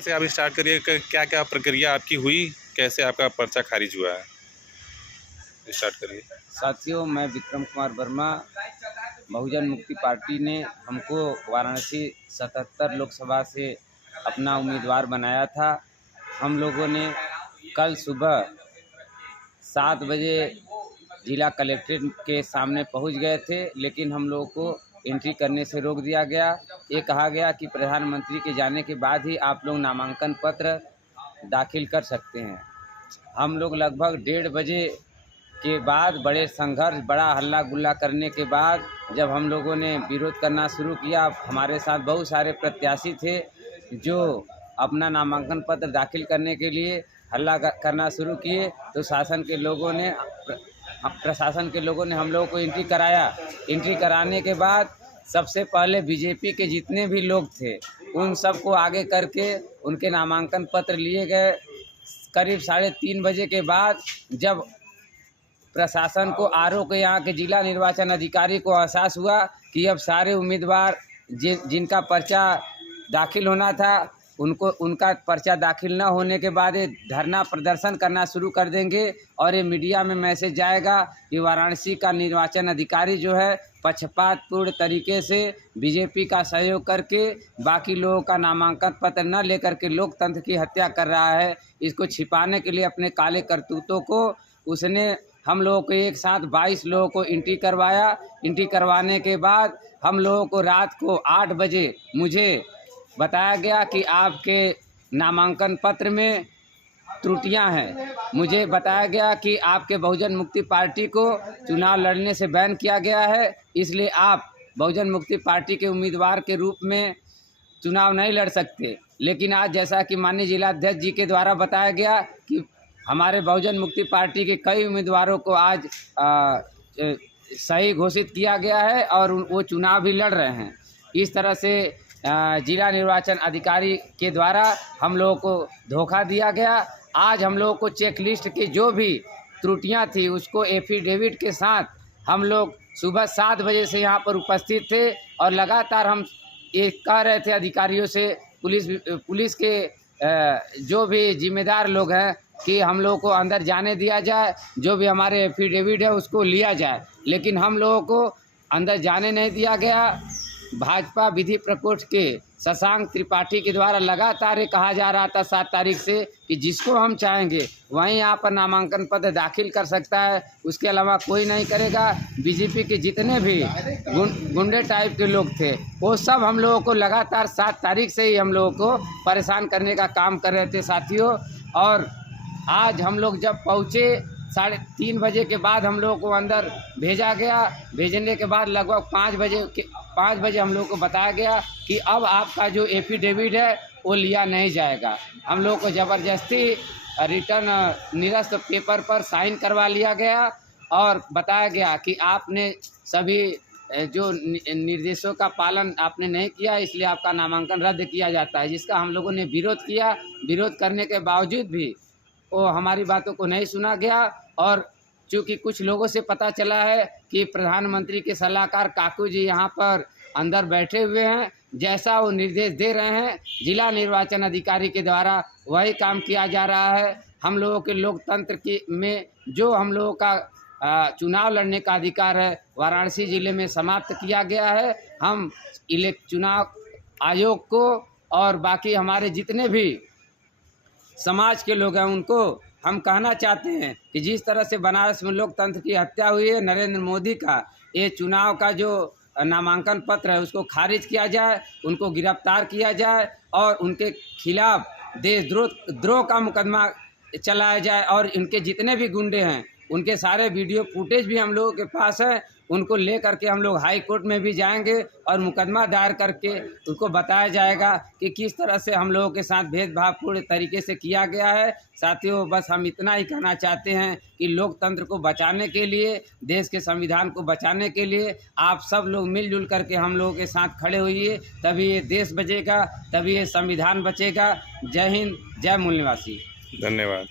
से आप स्टार्ट करिए, क्या क्या प्रक्रिया आपकी हुई, कैसे आपका पर्चा खारिज हुआ है, स्टार्ट करिए। साथियों, मैं विक्रम कुमार वर्मा। बहुजन मुक्ति पार्टी ने हमको वाराणसी 77 लोकसभा से अपना उम्मीदवार बनाया था। हम लोगों ने कल सुबह 7 बजे जिला कलेक्ट्रेट के सामने पहुंच गए थे, लेकिन हम लोगों को एंट्री करने से रोक दिया गया। ये कहा गया कि प्रधानमंत्री के जाने के बाद ही आप लोग नामांकन पत्र दाखिल कर सकते हैं। हम लोग लगभग 1:30 बजे के बाद बड़े संघर्ष, बड़ा हल्ला गुल्ला करने के बाद जब हम लोगों ने विरोध करना शुरू किया, हमारे साथ बहुत सारे प्रत्याशी थे जो अपना नामांकन पत्र दाखिल करने के लिए हल्ला करना शुरू किए, तो प्रशासन के लोगों ने हम लोगों को एंट्री कराया। एंट्री कराने के बाद सबसे पहले बीजेपी के जितने भी लोग थे उन सबको आगे करके उनके नामांकन पत्र लिए गए। करीब 3:30 बजे के बाद जब प्रशासन को के यहाँ के जिला निर्वाचन अधिकारी को एहसास हुआ कि अब सारे उम्मीदवार जिनका पर्चा दाखिल होना था उनका पर्चा दाखिल न होने के बाद ये धरना प्रदर्शन करना शुरू कर देंगे और ये मीडिया में मैसेज जाएगा कि वाराणसी का निर्वाचन अधिकारी जो है पक्षपातपूर्ण तरीके से बीजेपी का सहयोग करके बाकी लोगों का नामांकन पत्र न लेकर के लोकतंत्र की हत्या कर रहा है। इसको छिपाने के लिए अपने काले करतूतों को उसने हम लोगों को एक साथ 22 लोगों को एंट्री करवाया। एंट्री करवाने के बाद हम लोगों को रात को 8 बजे मुझे बताया गया कि आपके नामांकन पत्र में त्रुटियां हैं। मुझे बताया गया कि आपके बहुजन मुक्ति पार्टी को चुनाव लड़ने से बैन किया गया है, इसलिए आप बहुजन मुक्ति पार्टी के उम्मीदवार के रूप में चुनाव नहीं लड़ सकते। लेकिन आज जैसा कि माननीय जिलाध्यक्ष जी के द्वारा बताया गया कि हमारे बहुजन मुक्ति पार्टी के कई उम्मीदवारों को आज सही घोषित किया गया है और वो चुनाव भी लड़ रहे हैं। इस तरह से जिला निर्वाचन अधिकारी के द्वारा हम लोगों को धोखा दिया गया। आज हम लोगों को चेक लिस्ट की जो भी त्रुटियां थी उसको एफिडेविट के साथ हम लोग सुबह 7 बजे से यहाँ पर उपस्थित थे और लगातार हम ये कह रहे थे अधिकारियों से, पुलिस के जो भी जिम्मेदार लोग हैं कि हम लोगों को अंदर जाने दिया जाए, जो भी हमारे एफिडेविट है उसको लिया जाए, लेकिन हम लोगों को अंदर जाने नहीं दिया गया। भाजपा विधि प्रकोष्ठ के शशांक त्रिपाठी के द्वारा लगातार ये कहा जा रहा था 7 तारीख से कि जिसको हम चाहेंगे वहीं यहाँ पर नामांकन पत्र दाखिल कर सकता है, उसके अलावा कोई नहीं करेगा। बीजेपी के जितने भी गुंडे टाइप के लोग थे वो सब हम लोगों को लगातार 7 तारीख से ही हम लोगों को परेशान करने का काम कर रहे थे साथियों। और आज हम लोग जब पहुँचे 3:30 बजे के बाद हम लोगों को अंदर भेजा गया। भेजने के बाद लगभग 5 बजे हम लोग को बताया गया कि अब आपका जो एफिडेविट है वो लिया नहीं जाएगा। हम लोग को ज़बरदस्ती रिटर्न निरस्त पेपर पर साइन करवा लिया गया और बताया गया कि आपने सभी जो निर्देशों का पालन आपने नहीं किया, इसलिए आपका नामांकन रद्द किया जाता है, जिसका हम लोगों ने विरोध किया। विरोध करने के बावजूद भी वो हमारी बातों को नहीं सुना गया और चूँकि कुछ लोगों से पता चला है कि प्रधानमंत्री के सलाहकार काकू जी यहाँ पर अंदर बैठे हुए हैं, जैसा वो निर्देश दे रहे हैं जिला निर्वाचन अधिकारी के द्वारा वही काम किया जा रहा है। हम लोगों के लोकतंत्र में जो हम लोगों का चुनाव लड़ने का अधिकार है वाराणसी ज़िले में समाप्त किया गया है। हम चुनाव आयोग को और बाकी हमारे जितने भी समाज के लोग हैं उनको हम कहना चाहते हैं कि जिस तरह से बनारस में लोकतंत्र की हत्या हुई है, नरेंद्र मोदी का ये चुनाव का जो नामांकन पत्र है उसको खारिज किया जाए, उनको गिरफ्तार किया जाए और उनके खिलाफ देशद्रोह का मुकदमा चलाया जाए। और इनके जितने भी गुंडे हैं उनके सारे वीडियो फुटेज भी हम लोगों के पास है, उनको ले करके हम लोग हाई कोर्ट में भी जाएंगे और मुकदमा दायर करके उनको बताया जाएगा कि किस तरह से हम लोगों के साथ भेदभावपूर्ण तरीके से किया गया है। साथियों, बस हम इतना ही कहना चाहते हैं कि लोकतंत्र को बचाने के लिए, देश के संविधान को बचाने के लिए आप सब लोग मिलजुल करके हम लोगों के साथ खड़े होइए, तभी ये देश बचेगा, तभी ये संविधान बचेगा। जय हिंद, जय मूल निवासी। धन्यवाद।